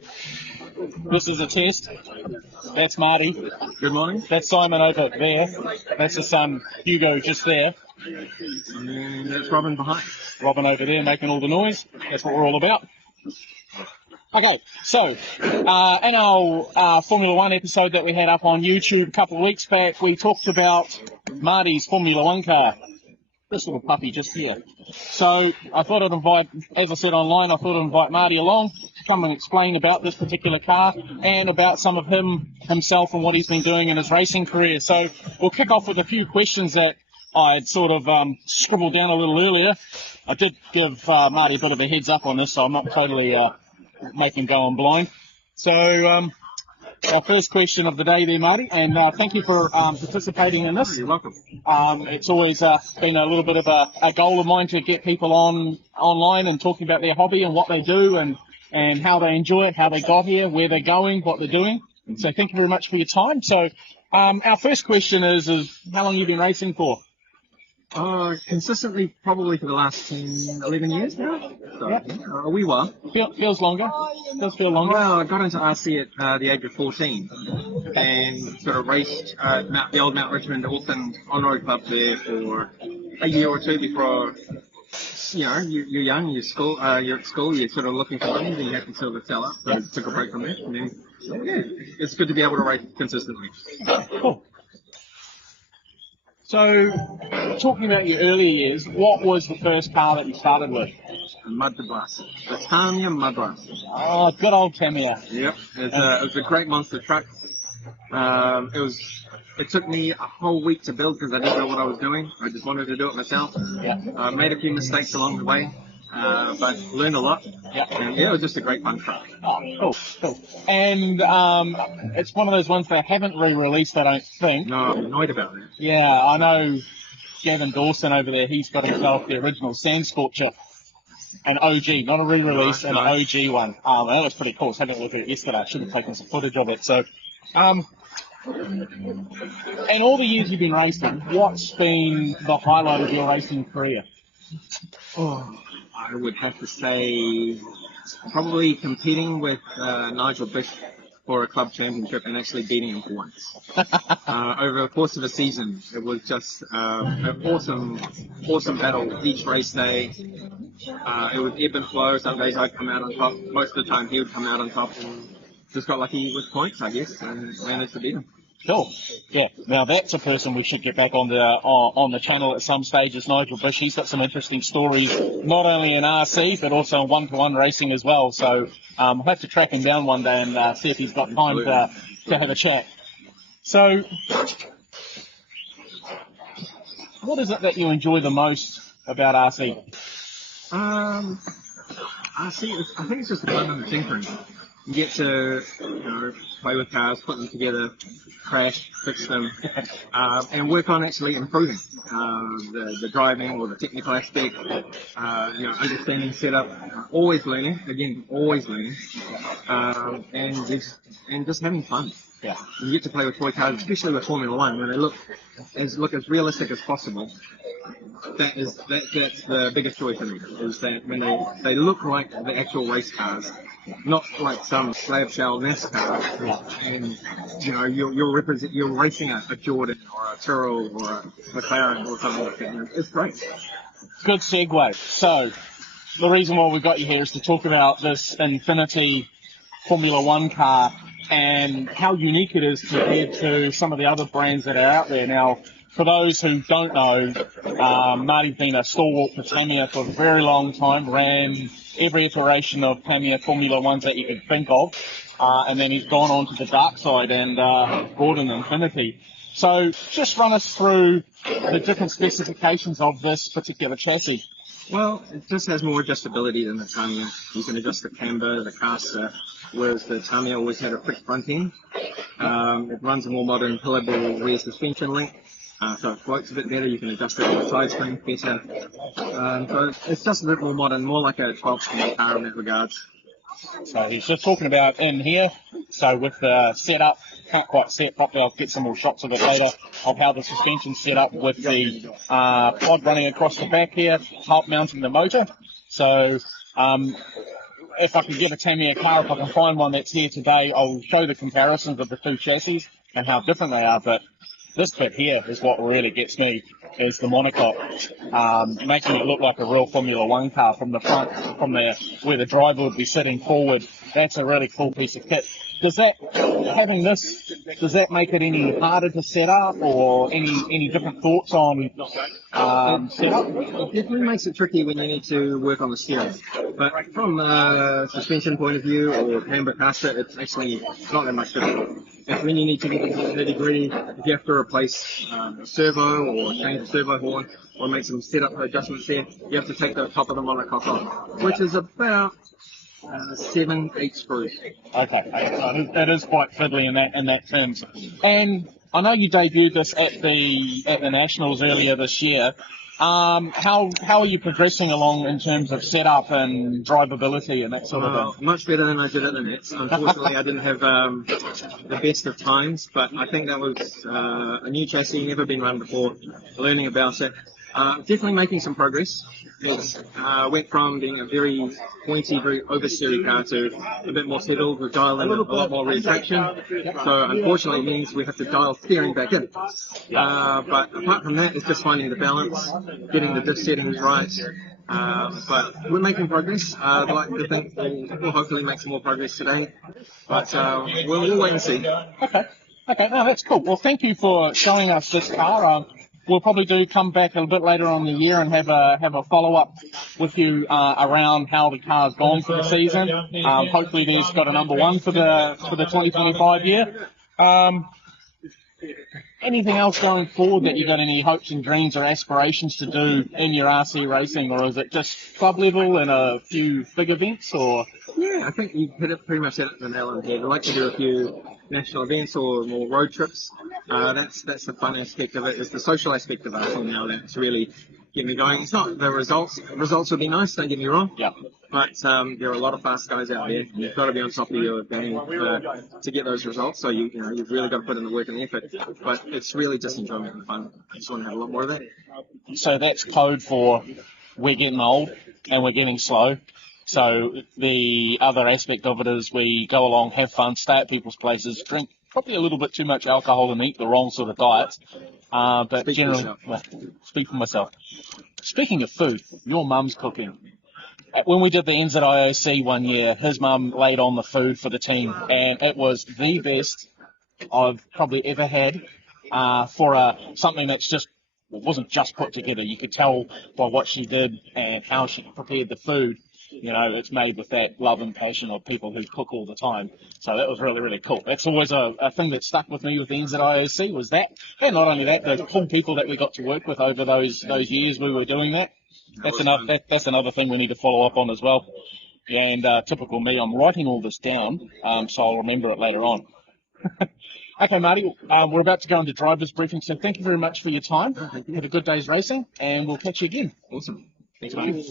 This is a test. That's Marty. Good morning. That's Simon over there. That's his son Hugo just there. And that's Robin behind. Robin over there making all the noise. That's what we're all about. Okay, so in our Formula One episode that we had up on YouTube a couple of weeks back, we talked about Marty's Formula One car. This little puppy just here. So I thought I'd invite, as I said online, I thought I'd invite Marty along to come and explain about this particular car and about some of himself and what he's been doing in his racing career. So we'll kick off with a few questions that I'd sort of scribbled down a little earlier. I did give Marty a bit of a heads up on this, so I'm not totally making him go on blind. So our first question of the day there, Marty, and thank you for participating in this. You're welcome. It's always been a little bit of a goal of mine to get people online and talking about their hobby and what they do and how they enjoy it, how they got here, where they're going, what they're doing. So thank you very much for your time. So our first question is how long have you been racing for? Consistently, probably for the last 10, 11 years now. So, Yeah. A wee while. Feels longer. Does feel longer. Well, I got into RC at the age of 14 and sort of raced the old Mount Richmond Orphan on-road club there for a year or two before, you're young, you're at school, you're sort of looking for money, then you have to sort of sell up. So I took a break from that. And then, it's good to be able to race consistently. Cool. So, talking about your early years, what was the first car that you started with? Dmaz. The Tamiya Dmaz. Oh, good old Tamiya. Yep, it was a great monster truck. It took me a whole week to build because I didn't know what I was doing. I just wanted to do it myself. Yeah. Made a few mistakes along the way, but learned a lot. Yeah. And it was just a great fun truck. Oh, cool. And it's one of those ones they haven't re-released, I don't think. No, I'm annoyed about that. Yeah, I know Gavin Dawson over there, he's got himself the original Sand Scorcher. An OG, not a re-release, an OG one. That was pretty cool. I was having a look at it yesterday. I should have taken some footage of it. So, in all the years you've been racing, what's been the highlight of your racing career? Oh, I would have to say probably competing with Nigel Bush for a club championship and actually beating him for once. Over the course of a season, it was just an awesome battle each race day. It was ebb and flow. Some days I'd come out on top. Most of the time he would come out on top. And just got lucky with points, I guess, and managed to beat him. Cool. Yeah. Now that's a person we should get back on the channel at some stage. Is Nigel Bush. He's got some interesting stories, not only in RC but also in one-to-one racing as well. So I'll have to track him down one day and see if he's got time to have a chat. So, what is it that you enjoy the most about RC? I think it's just the fun and the tinkering. You get to, play with cars, put them together, crash, fix them, and work on actually improving the driving or the technical aspect. Understanding setup, always learning, and just having fun. Yeah. You get to play with toy cars, especially with Formula One, where they look as realistic as possible. That's the biggest joy for me, is that when they look like the actual race cars, not like some slab shell NASCAR, and you're racing a Jordan or a Tyrrell or a McLaren or something like that. It's great. Good segue. So the reason why we got you here is to talk about this Infinity Formula One car and how unique it is compared to some of the other brands that are out there. Now, for those who don't know, Marty's been a stalwart for Tamiya for a very long time, ran every iteration of Tamiya Formula Ones that you could think of, and then he's gone on to the dark side and brought an Infinity. So just run us through the different specifications of this particular chassis. Well, it just has more adjustability than the Tamiya. You can adjust the camber, the caster, whereas the Tamiya always had a quick front end. It runs a more modern pillable rear suspension link. So it floats a bit better, you can adjust it to the side screen better. So it's just a bit more modern, more like a 12-speed car in that regard. So he's just talking about in here, so with the setup, can't quite see it properly, I'll get some more shots of it later, of how the suspension's set up with the pod running across the back here, top mounting the motor. So if I could get a Tamiya car, if I can find one that's here today, I'll show the comparisons of the two chassis and how different they are. But this bit here is what really gets me, is the monocoque, making it look like a real Formula One car from the front, from the where the driver would be sitting forward. That's a really cool piece of kit. Does that, having this, does that make it any harder to set up, or any different thoughts on setup? It definitely makes it tricky when you need to work on the steering. But from a suspension point of view or camber caster, it's actually not that much different. It's when you need to get into the nitty-gritty, if you have to replace a servo or change the servo horn or make some setup adjustments there, you have to take the top of the monocoque off, which is about 7-8 screws. Okay, so it is quite fiddly in that terms. And I know you debuted this at the Nationals earlier this year. How are you progressing along in terms of setup and drivability and that sort of thing? Much better than I did at the Nets. Unfortunately, I didn't have the best of times, but I think that was a new chassis, never been run before, learning about it. Definitely making some progress. It went from being a very pointy, very oversteery car to a bit more settled. We're dialing a lot more rear traction. So unfortunately it means we have to dial steering back in. But apart from that, it's just finding the balance, getting the diff settings right. But we're making progress. I'd like to think we'll hopefully make some more progress today. But we'll wait and see. Okay, no, that's cool. Well, thank you for showing us this car. We'll probably come back a bit later on in the year and have a follow-up with you around how the car's gone for the season. Hopefully there's got a number one for the 2025 year. Anything else going forward that you got any hopes and dreams or aspirations to do in your RC racing, or is it just club level and a few big events? Or yeah, I think you pretty much hit it the nail on the head. I'd like to do a few national events or more road trips. That's the fun aspect of it. It's the social aspect of it now that's really getting me going. It's not the results. Results would be nice, don't get me wrong. Yeah. But there are a lot of fast guys out there. You've got to be on top of your game to get those results. So you've really got to put in the work and the effort. But it's really just enjoyment and fun. I just want to have a lot more of that. So that's code for we're getting old and we're getting slow. So the other aspect of it is we go along, have fun, stay at people's places, drink probably a little bit too much alcohol and eat the wrong sort of diets. But generally, speak for myself. Speaking of food, your mum's cooking. When we did the NZIOC one year, his mum laid on the food for the team, and it was the best I've probably ever had for something that's just wasn't just put together. You could tell by what she did and how she prepared the food. It's made with that love and passion of people who cook all the time. So that was really, really cool. That's always a thing that stuck with me with the NZIOC was that. And not only that, the cool people that we got to work with over those years we were doing that. That's another thing we need to follow up on as well. And typical me, I'm writing all this down, so I'll remember it later on. Okay, Marty, we're about to go into driver's briefing, so thank you very much for your time. Have a good day's racing, and we'll catch you again. Awesome. Thanks, Marty.